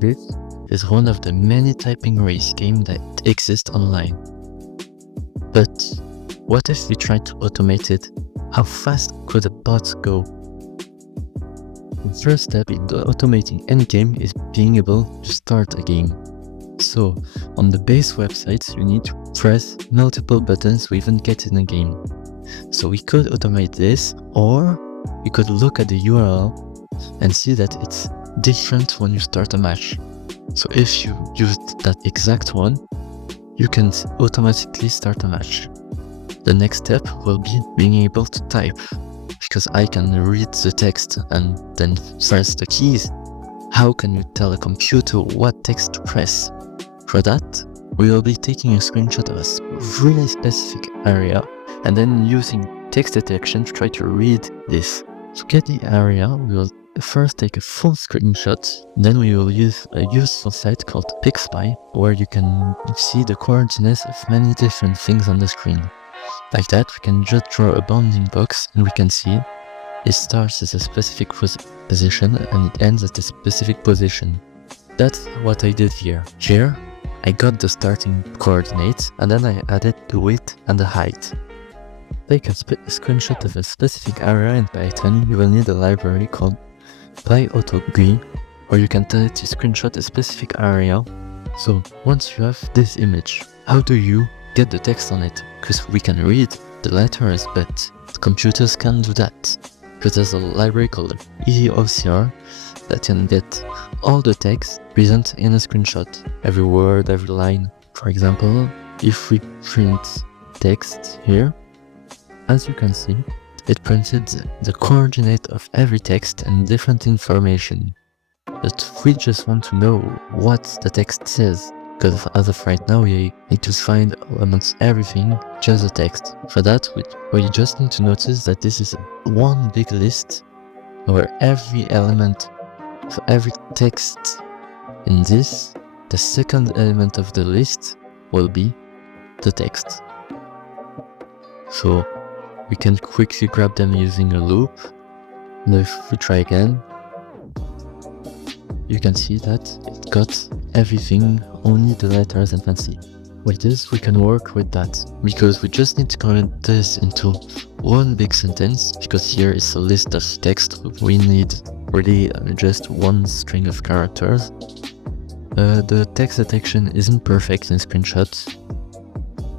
This is one of the many typing race games that exist online. But what if we tried to automate it? How fast could a bot go? The first step in automating any game is being able to start a game. So, on the base website, you need to press multiple buttons to even get in a game. So we could automate this, or we could look at the URL and see that it's different when you start a match. So if you used that exact one, you can automatically start a match. The next step will be being able to type, because I can read the text and then press the keys. How can you tell a computer what text to press? For that, we will be taking a screenshot of a really specific area and then using text detection to try to read this. To get the area, we will first take a full screenshot, then we will use a useful site called PixPy, where you can see the coordinates of many different things on the screen. Like that, we can just draw a bounding box and we can see it starts at a specific position and it ends at a specific position. That's what I did here. Here, I got the starting coordinates and then I added the width and the height. Take a screenshot of a specific area in Python. You will need a library called PyAutoGui, where you can tell it to screenshot a specific area. So once you have this image, how do you get the text on it? Because we can read the letters, but computers can't do that. Because there's a library called EasyOCR that can get all the text present in a screenshot. Every word, every line. For example, if we print text here, as you can see, it printed the coordinate of every text and different information. But we just want to know what the text says, because as of right now we need to find amongst everything just the text. For that, we just need to notice that this is one big list where every element of every text in this, the second element of the list will be the text. So we can quickly grab them using a loop. And if we try again, you can see that it got everything, only the letters and fancy. With this, we can work with that, because we just need to convert this into one big sentence, because here is a list of text. We need really just one string of characters. The text detection isn't perfect in screenshots.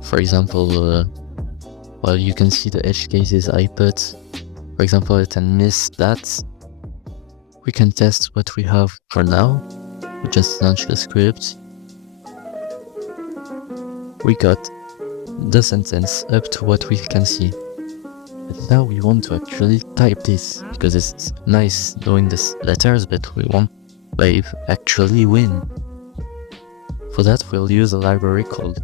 For example, well, you can see the edge cases I put. For example, it can miss that. We can test what we have for now. We just launch the script. We got the sentence up to what we can see. But now we want to actually type this, because it's nice knowing the letters, but we want to actually win. For that, we'll use a library called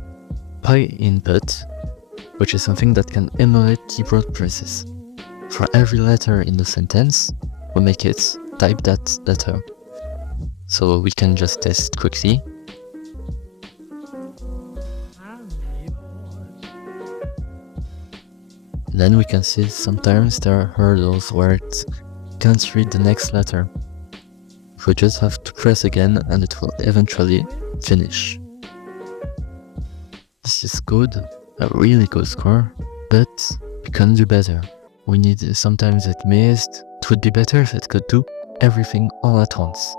PyInput, which is something that can emulate keyboard presses. For every letter in the sentence, we make it type that letter. So we can just test quickly. Then we can see sometimes there are hurdles where it can't read the next letter. We just have to press again and it will eventually finish. This is good. A really good score, but we can do better. We need sometimes it missed. It would be better if it could do everything all at once.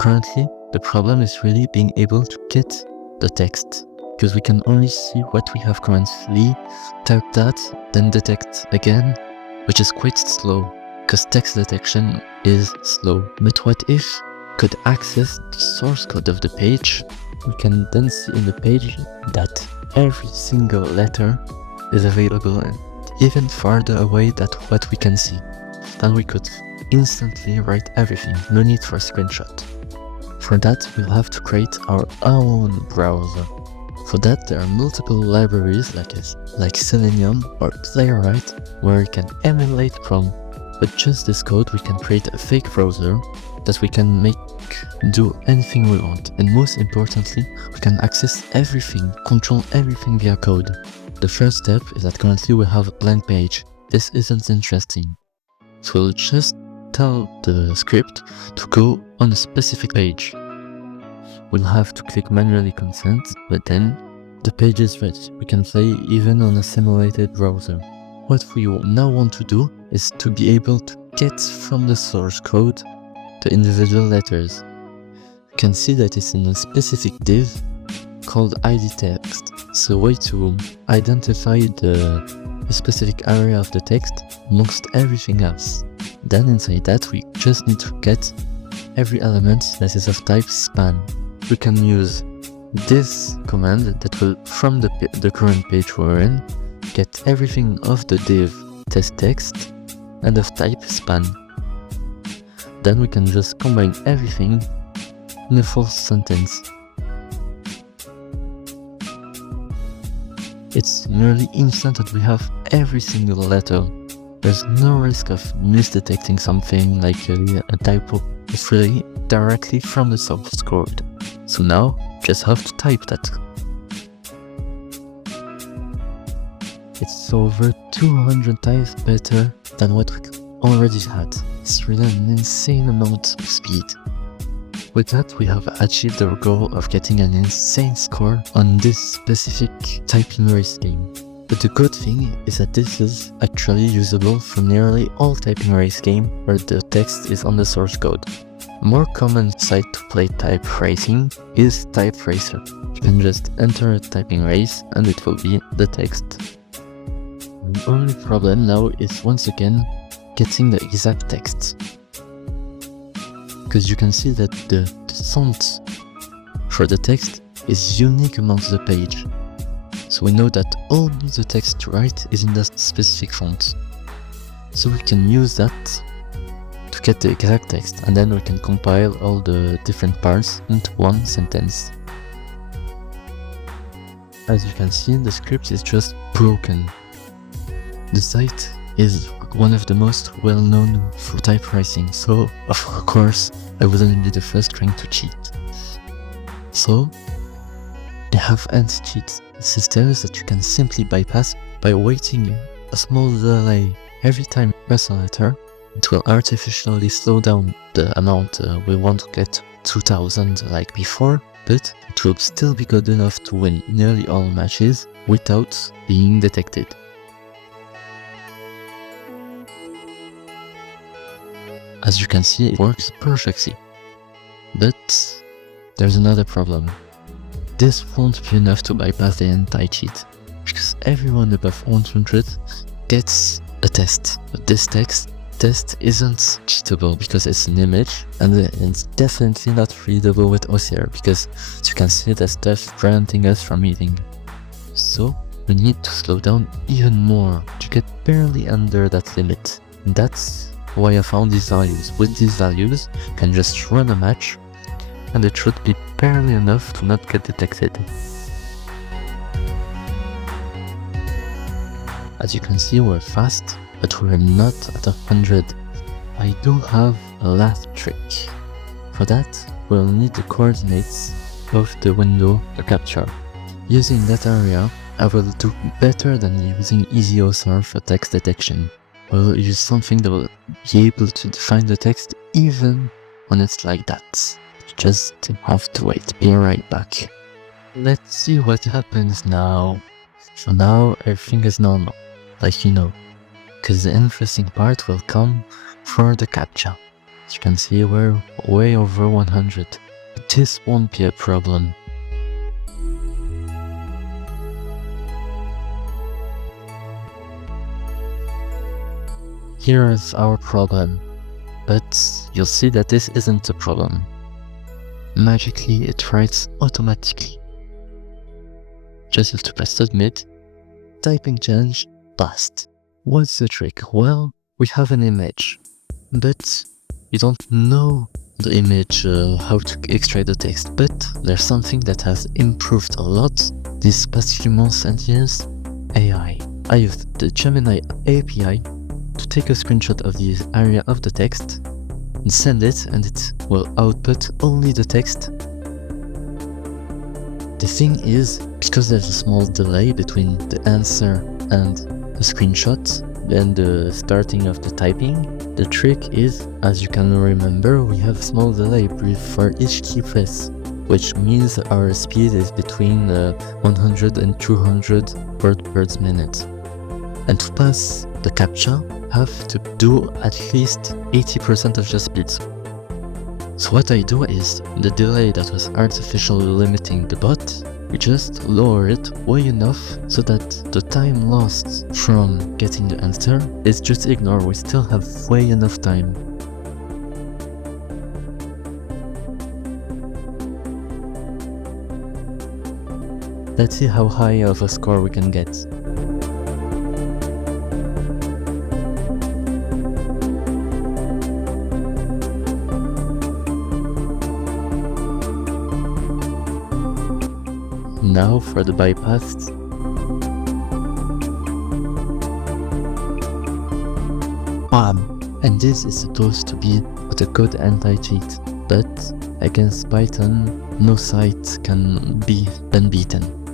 Currently, the problem is really being able to get the text, because we can only see what we have currently, type that, then detect again, which is quite slow, because text detection is slow. But what if we could access the source code of the page? We can then see in the page that every single letter is available and even farther away than what we can see. Then we could instantly write everything, no need for a screenshot. For that, we'll have to create our own browser. For that, there are multiple libraries like Selenium or Playwright, where you can emulate Chrome. With just this code, we can create a fake browser that we can make do anything we want, and most importantly, we can access everything, control everything via code. The first step is that currently we have a blank page. This isn't interesting. So we'll just tell the script to go on a specific page. we'll have to click manually consent, but then the page is ready. We can play even on a simulated browser. What we now want to do is to be able to get from the source code the individual letters. You can see that it's in a specific div called ID text. It's a way to identify the specific area of the text amongst everything else. Then inside that we just need to get every element that is of type span. We can use this command that will, from the current page we're in, get everything of the div test text and of type span. Then we can just combine everything in a full sentence. It's nearly instant that we have every single letter. There's no risk of misdetecting something like a typo. It's really directly from the source code. So now, just have to type that. It's over 200 times better than what we already had. It's really an insane amount of speed. With that, we have achieved our goal of getting an insane score on this specific typing race game. But the good thing is that this is actually usable for nearly all typing race games where the text is on the source code. A more common site to play type racing is TypeRacer. You can just enter a typing race and it will be the text. The only problem now is once again getting the exact text. Because you can see that the font for the text is unique amongst the page. So we know that only the text to write is in that specific font. So we can use that to get the exact text, and then we can compile all the different parts into one sentence. As you can see, the script is just broken. The site is one of the most well-known for type racing, so of course I wouldn't be the first trying to cheat. So they have anti-cheat systems that you can simply bypass by waiting a small delay every time you press a letter. It will artificially slow down the amount we want to get 2000 like before, but it will still be good enough to win nearly all matches without being detected. As you can see, it works perfectly. But there's another problem. This won't be enough to bypass the anti-cheat, because everyone above 100 gets a test. But this test isn't cheatable because it's an image, and it's definitely not readable with OCR, because as you can see, there's stuff preventing us from reading. So we need to slow down even more to get barely under that limit. And that's why I found these values. With these values, you can just run a match, and it should be barely enough to not get detected. As you can see, we're fast, but we're not at 100. I do have a last trick. For that, we'll need the coordinates of the window to capture. Using that area, I will do better than using EasyOSR for text detection. We'll use something that will be able to define the text even when it's like that. You just have to wait. Be right back. Let's see what happens now. So now everything is normal, like you know. Because the interesting part will come for the captcha. As you can see, we're way over 100. This won't be a problem. Here is our problem, but you'll see that this isn't a problem. Magically, it writes automatically. Just have to press submit, typing challenge passed. What's the trick? Well, we have an image, but you don't know the image, how to extract the text, but there's something that has improved a lot these past few months and years: AI. I used the Gemini API to take a screenshot of the area of the text and send it, and it will output only the text. The thing is, because there's a small delay between the answer and the screenshot and the starting of the typing, the trick is, as you can remember, we have a small delay for each key press. which means our speed is between 100 and 200 word per minute. And to pass the CAPTCHA, have to do at least 80% of the speed. So what I do is, the delay that was artificially limiting the bot, we just lower it way enough so that the time lost from getting the answer is just ignored. We still have way enough time. Let's see how high of a score we can get. Now for the bypass. Bam! And this is supposed to be with a good anti-cheat, but against Python, no site can be unbeaten.